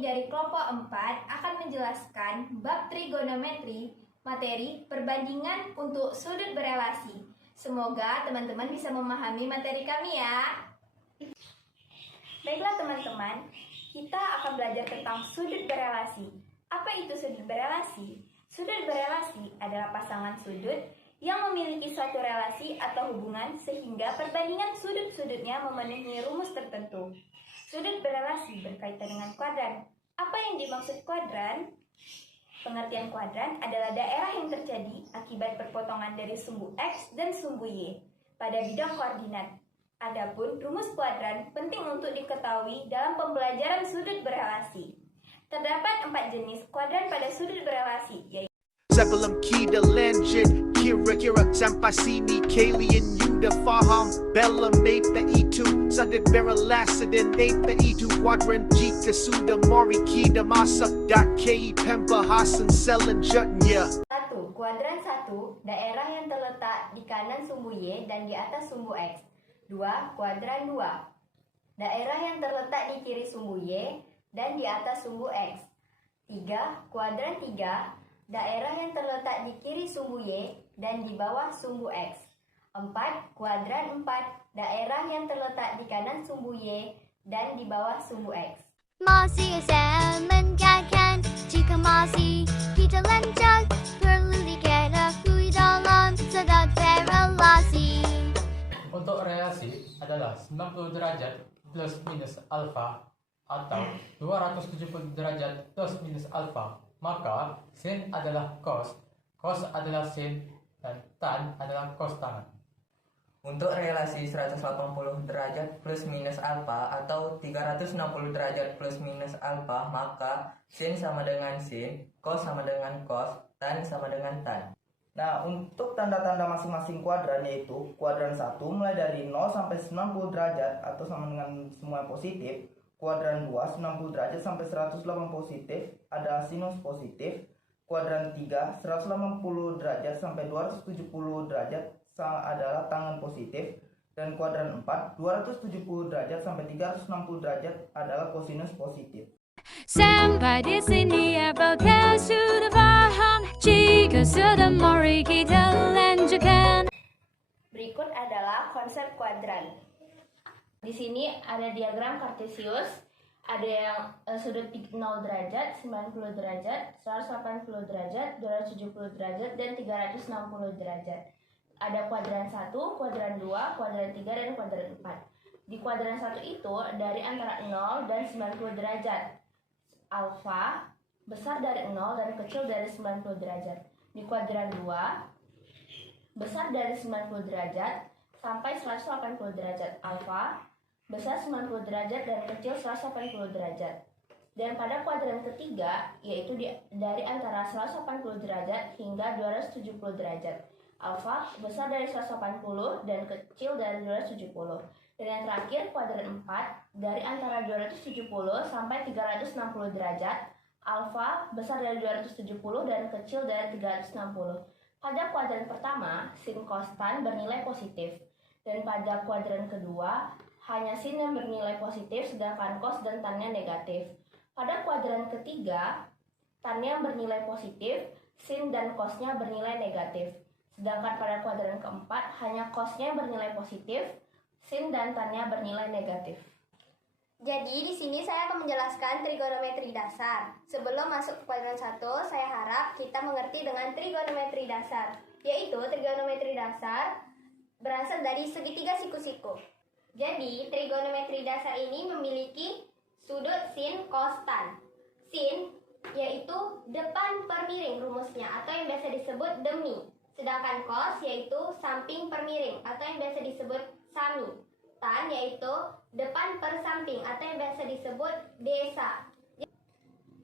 kami dari kelompok 4 akan menjelaskan bab trigonometri, materi perbandingan untuk sudut berelasi. Semoga teman-teman bisa memahami materi kami ya. Baiklah teman-teman, kita akan belajar tentang sudut berelasi. Apa itu sudut berelasi? Sudut berelasi adalah pasangan sudut yang memiliki suatu relasi atau hubungan sehingga perbandingan sudut-sudutnya memenuhi rumus tertentu. Sudut berelasi berkaitan dengan kuadran. Apa yang dimaksud kuadran? Pengertian kuadran adalah daerah yang terjadi akibat perpotongan dari sumbu X dan sumbu Y pada bidang koordinat. Adapun rumus kuadran penting untuk diketahui dalam pembelajaran sudut berelasi. Terdapat 4 jenis kuadran pada sudut berelasi, yaitu Sebelum kita lanjut, kira-kira sampai sini kalian udah paham Bella mapa itu sudut berelasi dan mapa itu kuadran. Jika sudah mari kita masuk ke pembahasan selanjutnya. 1. Kuadran 1, daerah yang terletak di kanan sumbu Y dan di atas sumbu X. 2. Kuadran 2, daerah yang terletak di kiri sumbu Y dan di atas sumbu X. 3. Kuadran 3, daerah yang terletak di kiri sumbu Y dan di bawah sumbu X. 4. Kuadran 4, daerah yang terletak di kanan sumbu Y dan di bawah sumbu X. Masih saya mengingatkan jika masih kita lanjut perlu diketahui dalam sudut berelasi. Untuk relasi adalah 90 derajat plus minus alfa atau 270 derajat plus minus alfa. Maka sin adalah cos, cos adalah sin, dan tan adalah cos tangan. Untuk relasi 180 derajat plus minus alfa atau 360 derajat plus minus alfa, maka sin sama dengan sin, cos sama dengan cos, tan sama dengan tan. Nah, untuk tanda-tanda masing-masing kuadran yaitu kuadran 1 mulai dari 0 sampai 90 derajat atau sama dengan semua positif. Kuadran 2 90 derajat sampai 180 positif, ada sinus positif. Kuadran 3 180 derajat sampai 270 derajat adalah tangen positif. Dan kuadran 4 270 derajat sampai 360 derajat adalah kosinus positif. Sampai di sini apakah sudah paham? Jika sudah mari kita lanjutkan. Berikut adalah konsep kuadran. Di sini ada diagram kartesius, ada yang sudut 0 derajat, 90 derajat, 180 derajat, 270 derajat, dan 360 derajat. Ada kuadran 1, kuadran 2, kuadran 3, dan kuadran 4. Di kuadran 1 itu dari antara 0 dan 90 derajat. Alfa besar dari 0 dan kecil dari 90 derajat. Di kuadran 2 besar dari 90 derajat sampai 180 derajat. Alfa besar 90 derajat dan kecil 180 derajat. Dan pada kuadran ketiga yaitu dari antara 180 derajat hingga 270 derajat. Alfa besar dari 180 dan kecil dari 270. Dan yang terakhir kuadran 4 dari antara 270 sampai 360 derajat. Alfa besar dari 270 dan kecil dari 360. Pada kuadran pertama, sin cos tan bernilai positif. Dan pada kuadran kedua, hanya sin yang bernilai positif sedangkan cos dan tan-nya negatif. Pada kuadran ketiga, tan-nya bernilai positif, sin dan cos-nya bernilai negatif. Sedangkan pada kuadran keempat, hanya cos-nya bernilai positif, sin dan tan-nya bernilai negatif. Jadi di sini saya akan menjelaskan trigonometri dasar. Sebelum masuk ke kuadran 1, saya harap kita mengerti dengan trigonometri dasar. Yaitu trigonometri dasar berasal dari segitiga siku-siku. Jadi trigonometri dasar ini memiliki sudut sin, cos, tan. Sin yaitu depan per miring rumusnya atau yang biasa disebut demi. Sedangkan cos yaitu samping per miring atau yang biasa disebut sami. Tan yaitu depan per samping atau yang biasa disebut desa.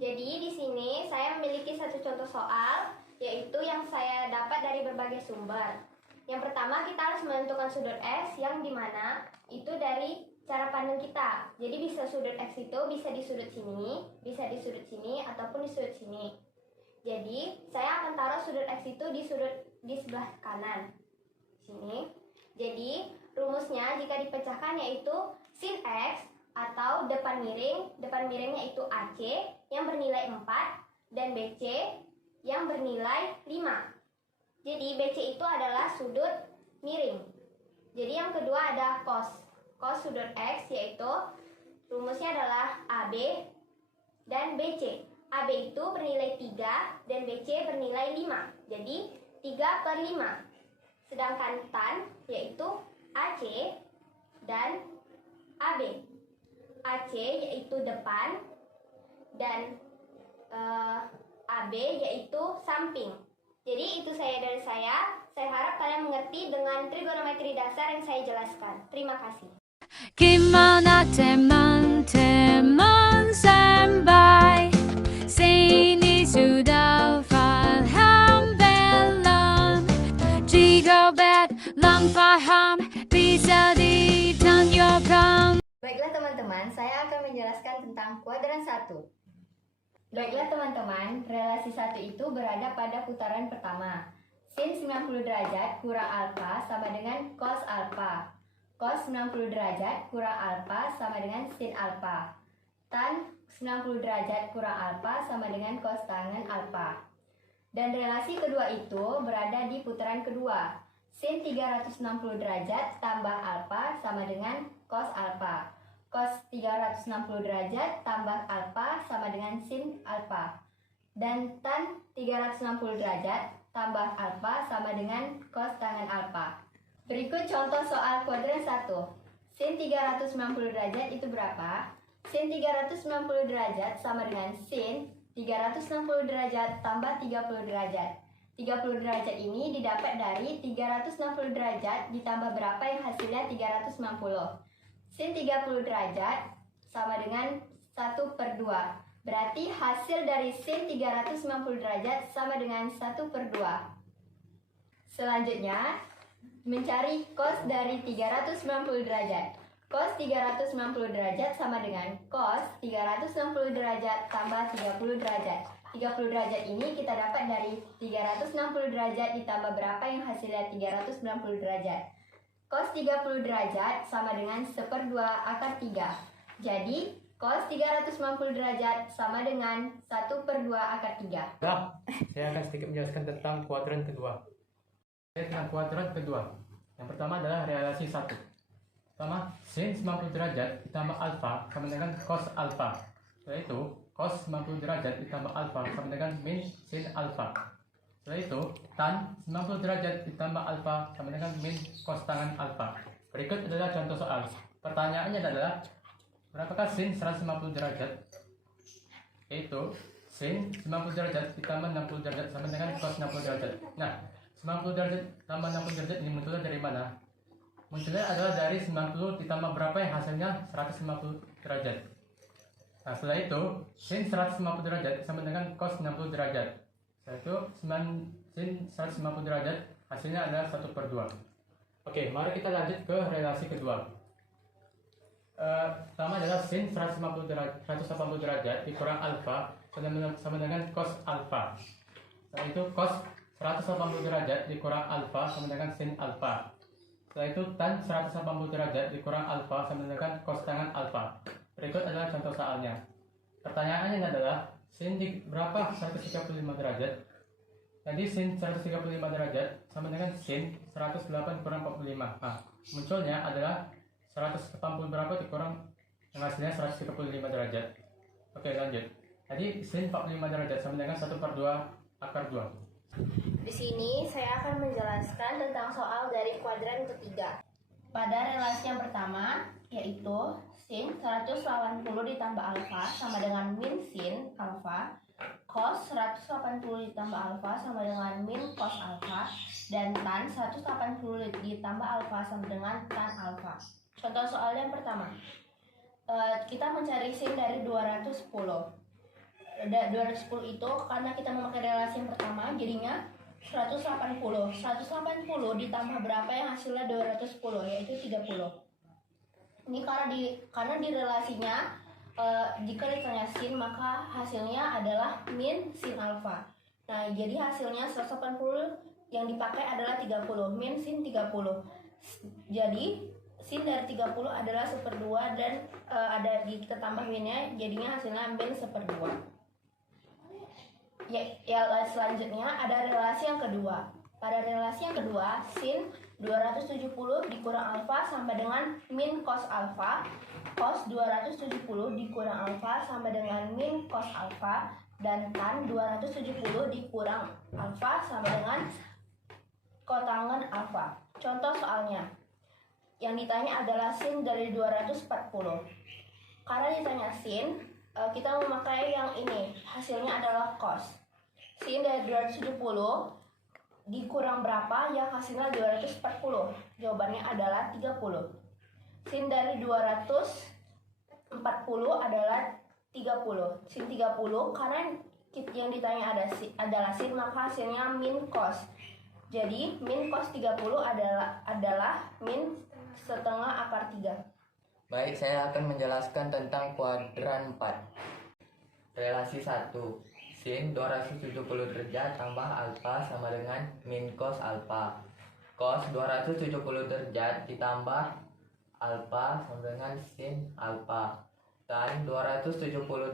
Jadi di sini saya memiliki satu contoh soal yaitu yang saya dapat dari berbagai sumber. Yang pertama kita harus menentukan sudut X yang dimana itu dari cara pandang kita. Jadi bisa sudut X itu bisa di sudut sini, bisa di sudut sini ataupun di sudut sini. Jadi saya akan taruh sudut X itu di sebelah kanan sini. Jadi rumusnya jika dipecahkan yaitu sin X atau depan miring. Depan miringnya itu AC yang bernilai 4 dan BC yang bernilai 5. Jadi BC itu adalah sudut miring. Jadi yang kedua ada cos. Cos sudut X yaitu rumusnya adalah AB dan BC. AB itu bernilai 3 dan BC bernilai 5. Jadi 3/5. Sedangkan tan yaitu AC dan AB. AC yaitu depan dan AB yaitu samping. Jadi itu saya dari saya. Saya harap kalian mengerti dengan trigonometri dasar yang saya jelaskan. Terima kasih. Gimana teman-teman sampai sini sudah paham belum? Jika belum paham bisa ditanyakan. Baiklah teman-teman, saya akan menjelaskan tentang kuadran 1. Baiklah teman-teman, relasi 1 itu berada pada putaran pertama. Sin 90 derajat kurang alfa sama dengan cos alfa. Cos 90 derajat kurang alfa sama dengan sin alfa. Tan 90 derajat kurang alfa sama dengan cos tangen alfa. Dan relasi kedua itu berada di putaran kedua. Sin 360 derajat tambah alfa sama dengan cos alfa. Cos 360 derajat tambah alfa sama dengan sin alfa. Dan tan 360 derajat tambah alfa sama dengan cos tangen alfa. Berikut contoh soal kuadran 1. Sin 390 derajat itu berapa? Sin 390 derajat sama dengan sin 360 derajat tambah 30 derajat. 30 derajat ini didapat dari 360 derajat ditambah berapa yang hasilnya 360. Sin 30 derajat sama dengan 1/2. Berarti hasil dari sin 390 derajat sama dengan 1/2. Selanjutnya, mencari cos dari 390 derajat. Cos 390 derajat sama dengan cos 360 derajat tambah 30 derajat. 30 derajat ini kita dapat dari 360 derajat ditambah berapa yang hasilnya 390 derajat. Cos 30 derajat sama dengan 1/2/3. Jadi, cos 390 derajat sama dengan 1/2/3. Nah, saya akan sedikit menjelaskan tentang kuadran kedua. Tentang kuadran kedua. Yang pertama adalah relasi 1. Pertama, sin 90 derajat ditambah alfa sama dengan cos alfa. Setelah itu, cos 90 derajat ditambah alfa sama dengan min sin alfa. Setelah itu, tan 90 derajat ditambah alfa sama dengan min cos tangen alfa. Berikut adalah contoh soal. Pertanyaannya adalah, berapakah sin 150 derajat? Yaitu sin 90 derajat ditambah 60 derajat sama dengan cos 60 derajat. Nah, 90 derajat tambah 60 derajat ini munculnya dari mana? Munculnya adalah dari 90 ditambah berapa yang hasilnya 150 derajat. Nah, setelah itu sin 150 derajat sama dengan cos 60 derajat. Setelah itu sin 150 derajat hasilnya adalah 1/2. Oke, mari kita lanjut ke relasi kedua. Pertama adalah sin 180 derajat dikurang alfa sama dengan cos alfa. Setelah itu cos 180 derajat dikurang alfa sama dengan sin alfa. Setelah itu tan 180 derajat dikurang alfa sama dengan cos tangen alfa. Berikut adalah contoh soalnya. Pertanyaannya adalah sin berapa 135 derajat? Jadi sin 135 derajat sama dengan sin 108 kurang 45. Nah, munculnya adalah 180 berapa dikurang yang hasilnya 135 derajat. Oke, lanjut. Jadi sin 45 derajat sama dengan 1/2/2. Di sini saya akan menjelaskan tentang soal dari kuadran ketiga. Pada relasi yang pertama, yaitu sin 180 ditambah alfa sama dengan min sin alfa, cos 180 ditambah alfa sama dengan min cos alfa, dan tan 180 ditambah alfa sama dengan tan alfa. Contoh soal yang pertama, kita mencari sin dari 210. 210 itu karena kita memakai relasi yang pertama jadinya 180. 180 ditambah berapa yang hasilnya 210, yaitu 30. Ini karena di relasinya jika ditanya sin maka hasilnya adalah min sin alfa. Nah, jadi hasilnya 180 yang dipakai adalah 30, min sin 30. Jadi sin dari 30 adalah 1/2 dan ada kita tambah minnya, jadinya hasilnya min 1/2. Selanjutnya ada relasi yang kedua. Pada relasi yang kedua, sin 270 dikurang alfa sama dengan min cos alfa, cos 270 dikurang alfa sama dengan min cos alfa, dan tan 270 dikurang alfa sama dengan kotangen alfa. Contoh soalnya, yang ditanya adalah sin dari 240. Karena ditanya sin, kita memakai yang ini, hasilnya adalah cos. Sin dari 270 dikurang berapa yang hasilnya 240? Jawabannya adalah 30. Sin dari 240 adalah 30. Sin 30 karena yang ditanya adalah sin, maka hasilnya min cos. Jadi min cos 30 adalah min setengah akar 3. Baik, saya akan menjelaskan tentang kuadran 4. Relasi 1. Sin 270 derajat tambah alfa sama dengan min cos alfa. Cos 270 derajat ditambah alfa sama dengan sin alfa. Tan 270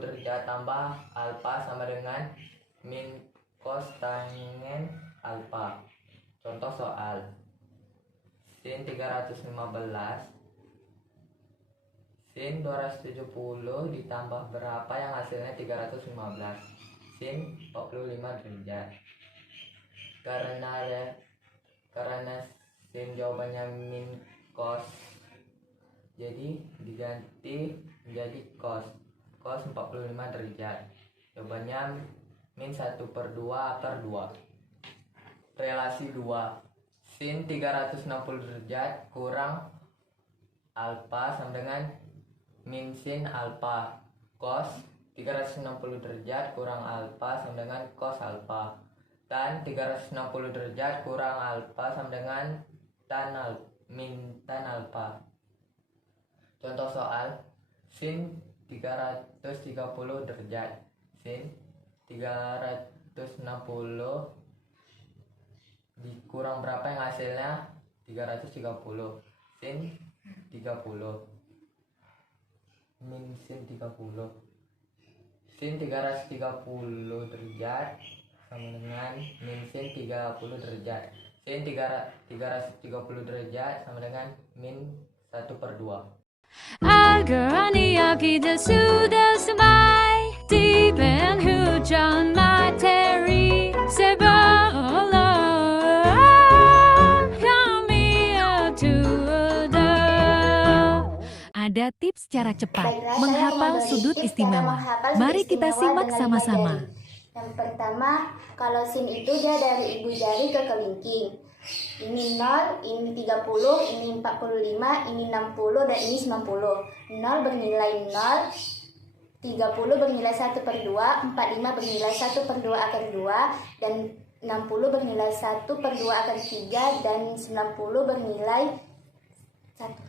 derajat tambah alfa sama dengan min cos tangen alfa. Contoh soal. Sin 315 sin 270 ditambah berapa yang hasilnya 315? Sin 45 derajat. Karena sin jawabannya min cos, jadi diganti menjadi cos 45 derajat. Jawabannya min 1/2 akar 2. Relasi 2. Sin 360 derajat kurang alfa sama dengan min sin alfa. Cos 360 derajat kurang alfa sama dengan cos alfa. Tan 360 derajat kurang alfa sama dengan min tan alfa. Contoh soal, sin 330 derajat. Sin 360 dikurang berapa yang hasilnya 330? Sin 30 min sin 30. Sin 330 derajat sama dengan min sin 30 derajat. Sin 330 derajat sama dengan min 1/2. Agar kita sudah sampai di penghujung materi sebelum kami ada tips cara cepat Baiklah, menghafal saya sudut memberi tips istimewa. cara menghafal sudut Mari kita istimewa simak dengan sama-sama. materi. Yang pertama, kalau sin itu dia dari ibu jari ke kelingking. Ini 0, ini 30, ini 45, ini 60, dan ini 90. 0 bernilai 0, 30 bernilai 1/2, 45 bernilai 1/2 akar 2, dan 60 bernilai 1/2 akar 3, dan 90 bernilai 1.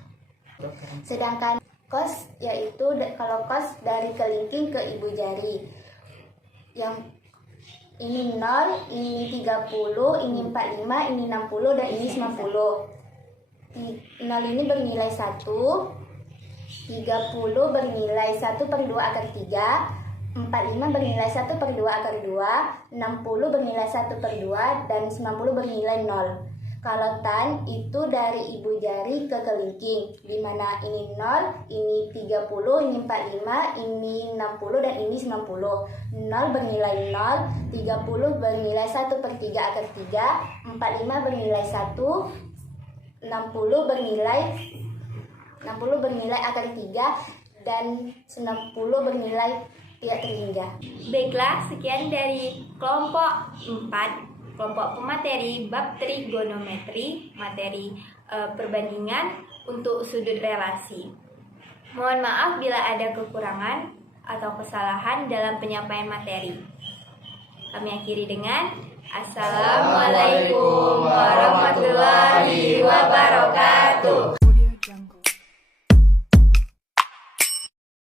Sedangkan cos yaitu kalau cos dari kelingking ke ibu jari. Yang ini 0, ini 30, ini 45, ini 60, dan ini 90. 0 ini bernilai 1, 30 bernilai 1/2 akar 3, 45 bernilai 1/2 akar 2, 60 bernilai 1/2, dan 90 bernilai 0. Kalau tan itu dari ibu jari ke kelingking, di mana ini 0, ini 30, ini 45, ini 60, dan ini 90. 0 bernilai 0, 30 bernilai 1/3 akar 3, 45 bernilai 1, 60 bernilai akar 3, dan 90 bernilai tidak terhingga. Baiklah, sekian dari kelompok 4. Kelompok pemateri bab trigonometri, materi perbandingan untuk sudut relasi. Mohon maaf bila ada kekurangan atau kesalahan dalam penyampaian materi. Kami akhiri dengan Assalamualaikum warahmatullahi wabarakatuh.